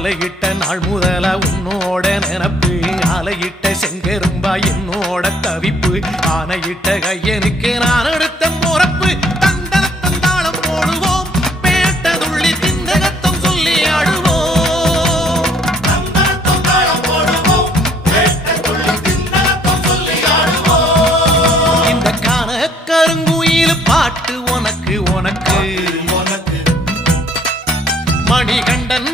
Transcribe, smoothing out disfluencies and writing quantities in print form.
மாலையிட்ட நாள் முதல உன்னோட நினப்பு ஆலையிட்ட செங்கரும்பா என்னோட தவிப்பு ஆனையிட்ட கையனுக்கு நான் எடுத்த முறப்பு தந்தன தந்தாளம் போடுவோம் பேட்டதுள்ளி திந்தகத்தம் சொல்லி ஆடுவோம் தந்தன தந்தாளம் போடுவோம் பேட்டதுள்ளி திந்தகத்தம் சொல்லி ஆடுவோம் இந்த காண கருங்குயில் பாட்டு உனக்கு உனக்கு மணிகண்டன்